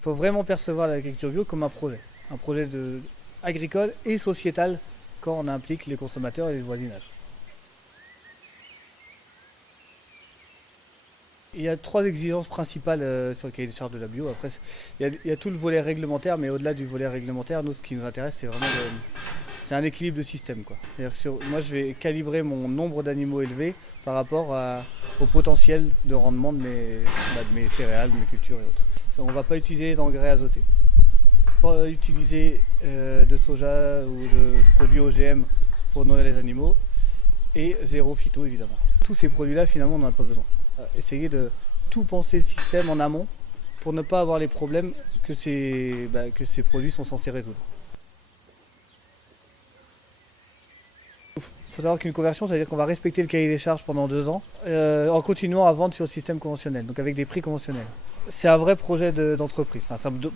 Il faut vraiment percevoir l'agriculture bio comme un projet agricole et sociétal quand on implique les consommateurs et le voisinage. Il y a trois exigences principales sur le cahier des charges de la bio. Après, il y a tout le volet réglementaire, mais au-delà du volet réglementaire, nous, ce qui nous intéresse, c'est vraiment c'est un équilibre de système, quoi. Moi, je vais calibrer mon nombre d'animaux élevés par rapport au potentiel de rendement de mes céréales, de mes cultures et autres. On ne va pas utiliser d'engrais azotés, pas utiliser de soja ou de produits OGM pour nourrir les animaux, et zéro phyto, évidemment. Tous ces produits-là, finalement, on n'en a pas besoin. Essayer de tout penser le système en amont pour ne pas avoir les problèmes que ces produits sont censés résoudre. Il faut savoir qu'une conversion, ça veut dire qu'on va respecter le cahier des charges pendant 2 ans en continuant à vendre sur le système conventionnel, donc avec des prix conventionnels. C'est un vrai projet d'entreprise,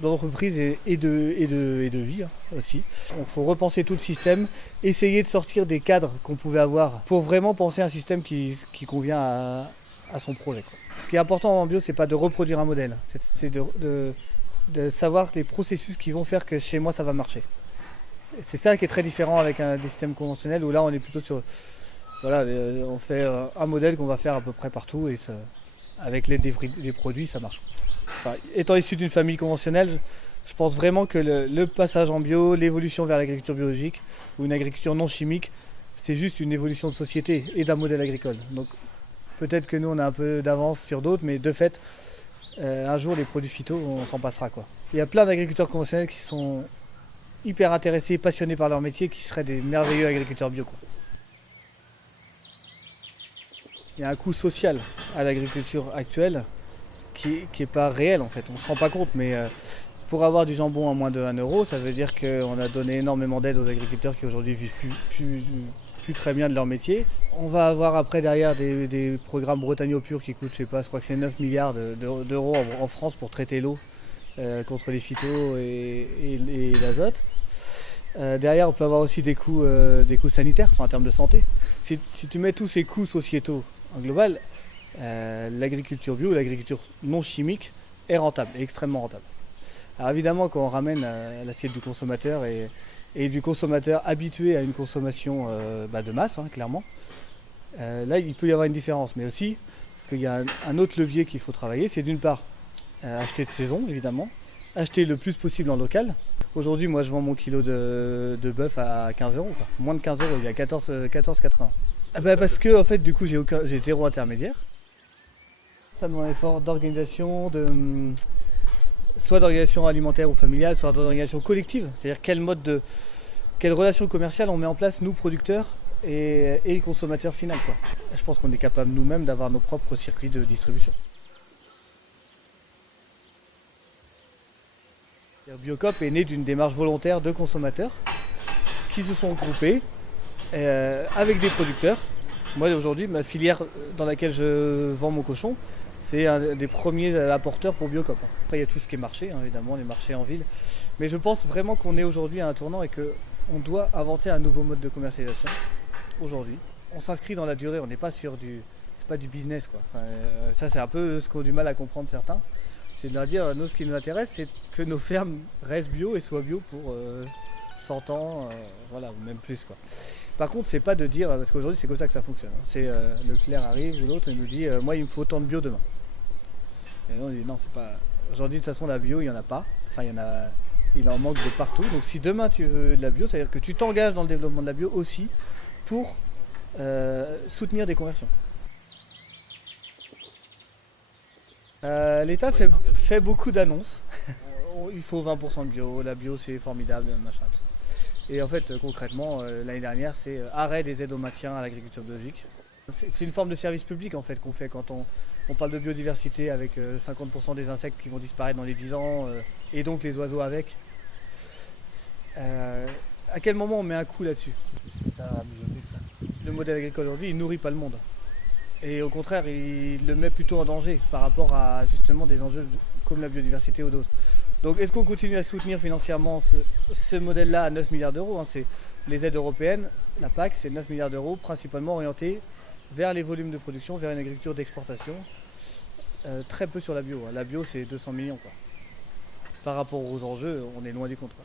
d'entreprise et de vie aussi. Il faut repenser tout le système, essayer de sortir des cadres qu'on pouvait avoir pour vraiment penser à un système qui convient à son projet, quoi. Ce qui est important en bio, c'est pas de reproduire un modèle, c'est de savoir les processus qui vont faire que chez moi ça va marcher. C'est ça qui est très différent avec des systèmes conventionnels où là on est plutôt sur, voilà, on fait un modèle qu'on va faire à peu près partout et avec des produits ça marche. Enfin, étant issu d'une famille conventionnelle, je pense vraiment que le passage en bio, l'évolution vers l'agriculture biologique ou une agriculture non chimique, c'est juste une évolution de société et d'un modèle agricole. Donc peut-être que nous on a un peu d'avance sur d'autres, mais de fait, un jour les produits phyto, on s'en passera, quoi. Il y a plein d'agriculteurs conventionnels qui sont hyper intéressés, passionnés par leur métier, qui seraient des merveilleux agriculteurs bio, quoi. Il y a un coût social à l'agriculture actuelle qui est pas réel en fait, on se rend pas compte, mais pour avoir du jambon à moins de 1 euro, ça veut dire qu'on a donné énormément d'aide aux agriculteurs qui aujourd'hui vivent plus très bien de leur métier. On va avoir après derrière des programmes Bretagnaux Pur qui coûtent, je sais pas, je crois que c'est 9 milliards d'euros en France pour traiter l'eau contre les phytos et l'azote. Derrière, on peut avoir aussi des coûts sanitaires, enfin, en termes de santé. Si tu mets tous ces coûts sociétaux en global, l'agriculture bio, l'agriculture non chimique est rentable, est extrêmement rentable. Alors évidemment, quand on ramène à l'assiette du consommateur et du consommateur habitué à une consommation de masse, clairement, là il peut y avoir une différence. Mais aussi, parce qu'il y a un autre levier qu'il faut travailler, c'est d'une part acheter de saison, évidemment, acheter le plus possible en local. Aujourd'hui, moi, je vends mon kilo de bœuf à 15 euros, quoi. Moins de 15 euros, il est à 14,80. Parce que, en fait, du coup, j'ai zéro intermédiaire. Ça demande un effort d'organisation, soit d'organisation alimentaire ou familiale, soit d'organisation collective. C'est-à-dire quelle relation commerciale on met en place, nous, producteurs, et le consommateur final, quoi. Je pense qu'on est capable nous-mêmes d'avoir nos propres circuits de distribution. Biocop est né d'une démarche volontaire de consommateurs qui se sont groupés avec des producteurs. Moi aujourd'hui, ma filière dans laquelle je vends mon cochon, c'est un des premiers apporteurs pour Biocop. Après il y a tout ce qui est marché, évidemment, les marchés en ville. Mais je pense vraiment qu'on est aujourd'hui à un tournant et qu'on doit inventer un nouveau mode de commercialisation aujourd'hui. On s'inscrit dans la durée, on n'est pas sur c'est pas du business, quoi. Enfin, ça c'est un peu ce qu'ont du mal à comprendre certains. C'est de leur dire, nous ce qui nous intéresse, c'est que nos fermes restent bio et soient bio pour 100 ans, voilà, ou même plus, quoi. Par contre, c'est pas de dire, parce qu'aujourd'hui c'est comme ça que ça fonctionne. C'est Leclerc arrive ou l'autre et nous dit, moi il me faut autant de bio demain. Et nous on dit non, c'est pas. Aujourd'hui de toute façon la bio il n'y en a pas. Enfin il en manque de partout. Donc si demain tu veux de la bio, ça veut dire que tu t'engages dans le développement de la bio aussi pour soutenir des conversions. L'État fait beaucoup d'annonces. Il faut 20% de bio, la bio c'est formidable, machin. Et en fait, concrètement, l'année dernière, c'est arrêt des aides au maintien à l'agriculture biologique. C'est une forme de service public en fait qu'on fait quand on parle de biodiversité avec 50% des insectes qui vont disparaître dans les 10 ans et donc les oiseaux avec. À quel moment on met un coup là-dessus ? Le modèle agricole aujourd'hui, il nourrit pas le monde. Et au contraire, il le met plutôt en danger par rapport à justement des enjeux comme la biodiversité ou d'autres. Donc est-ce qu'on continue à soutenir financièrement ce modèle-là à 9 milliards d'euros, c'est les aides européennes, la PAC, c'est 9 milliards d'euros principalement orientés vers les volumes de production, vers une agriculture d'exportation. Très peu sur la bio. La bio, c'est 200 millions, quoi. par rapport aux enjeux, on est loin du compte, quoi.